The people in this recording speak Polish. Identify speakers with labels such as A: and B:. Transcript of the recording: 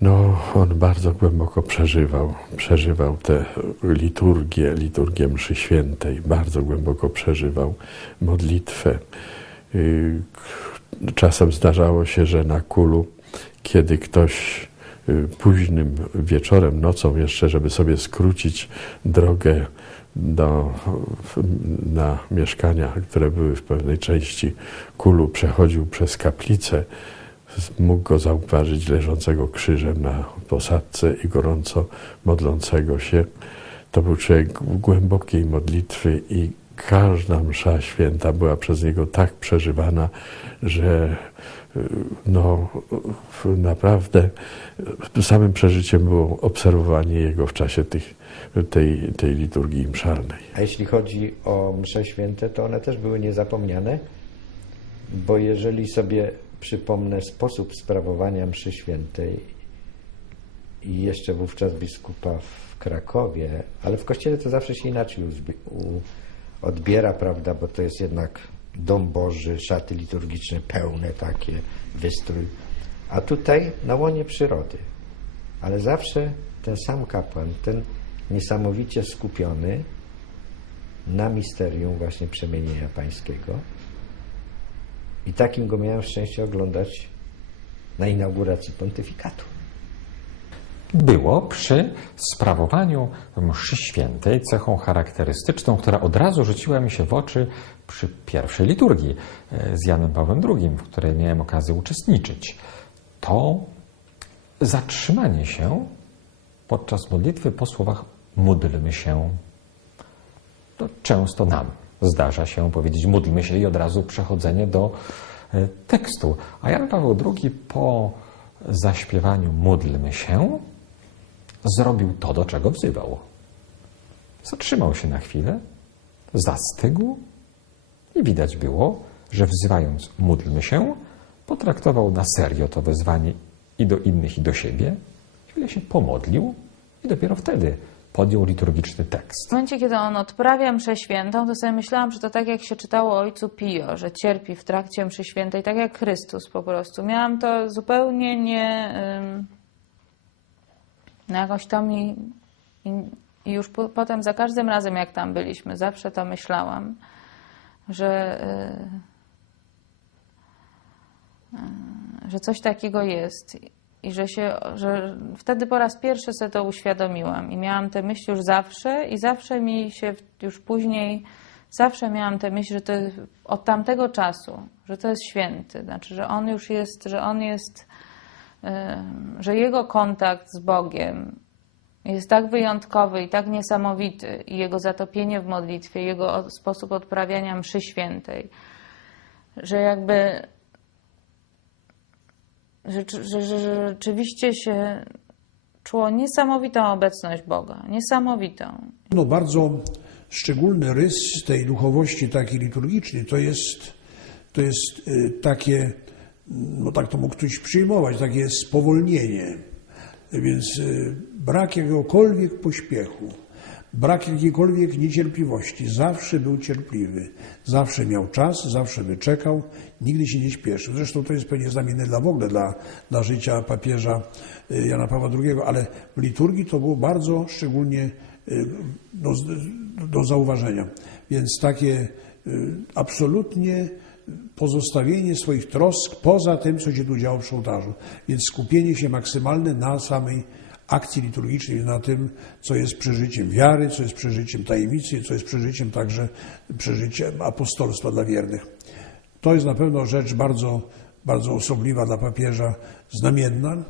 A: No, on bardzo głęboko przeżywał, przeżywał tę liturgię, liturgię mszy świętej, bardzo głęboko przeżywał modlitwę. Y, Czasem zdarzało się, że na kulu, kiedy ktoś y, późnym wieczorem, nocą jeszcze, żeby sobie skrócić drogę do, na mieszkania, które były w pewnej części kulu, przechodził przez kaplicę, mógł go zauważyć leżącego krzyżem na posadce i gorąco modlącego się. To był człowiek głębokiej modlitwy i każda msza święta była przez niego tak przeżywana, że y, no, naprawdę samym przeżyciem było obserwowanie jego w czasie tych, tej, tej liturgii mszalnej.
B: A jeśli chodzi o msze święte, to one też były niezapomniane, bo jeżeli sobie przypomnę sposób sprawowania mszy świętej i jeszcze wówczas biskupa w Krakowie, ale w kościele to zawsze się inaczej odbiera, prawda, bo to jest jednak dom Boży, szaty liturgiczne pełne takie, wystrój. A tutaj na łonie przyrody. Ale zawsze ten sam kapłan, ten niesamowicie skupiony na misterium właśnie przemienienia pańskiego. I takim go miałem szczęście oglądać na inauguracji pontyfikatu.
C: było przy sprawowaniu mszy świętej cechą charakterystyczną, która od razu rzuciła mi się w oczy przy pierwszej liturgii e, z Janem Pawłem II, w której miałem okazję uczestniczyć. To zatrzymanie się podczas modlitwy po słowach módlmy się. To często nam zdarza się powiedzieć módlmy się i od razu przechodzenie do e, tekstu. A Jan Paweł II po zaśpiewaniu módlmy się zrobił to, do czego wzywał. Zatrzymał się na chwilę, zastygł i widać było, że wzywając módlmy się, potraktował na serio to wezwanie i do innych, i do siebie. Chwilę się pomodlił i dopiero wtedy podjął liturgiczny tekst.
D: W momencie, kiedy on odprawia mszę świętą, to sobie myślałam, że to tak jak się czytało o ojcu Pio, że cierpi w trakcie mszy świętej, tak jak Chrystus po prostu. Miałam to zupełnie nie... No jakoś to mi... I, i już po, potem za każdym razem, jak tam byliśmy, zawsze to myślałam, że... y, y, że coś takiego jest i że się, że wtedy po raz pierwszy sobie to uświadomiłam. I miałam tę myśl już zawsze i zawsze mi się już później, zawsze miałam tę myśl, że to jest od tamtego czasu, że to jest święty, znaczy, że on już jest, że on jest, że jego kontakt z Bogiem jest tak wyjątkowy i tak niesamowity i jego zatopienie w modlitwie, jego sposób odprawiania mszy świętej, że jakby że, że, że, rzeczywiście się czuło niesamowitą obecność Boga, niesamowitą.
E: No, bardzo szczególny rys tej duchowości takiej liturgicznej to jest, to jest y, takie, no tak to mógł ktoś przyjmować, takie spowolnienie. Więc y, brak jakiegokolwiek pośpiechu, brak jakiejkolwiek niecierpliwości. Zawsze był cierpliwy, zawsze miał czas, zawsze wyczekał, nigdy się nie śpieszył. Zresztą to jest pewnie znamienne dla w ogóle, dla, dla życia papieża y, Jana Pawła II, ale w liturgii to było bardzo szczególnie y, do, do zauważenia. Więc takie y, absolutnie pozostawienie swoich trosk poza tym, co się tu działo przy ołtarzu. Więc skupienie się maksymalne na samej akcji liturgicznej, na tym, co jest przeżyciem wiary, co jest przeżyciem tajemnicy, co jest przeżyciem także przeżyciem apostolstwa dla wiernych. To jest na pewno rzecz bardzo, bardzo osobliwa dla papieża, znamienna.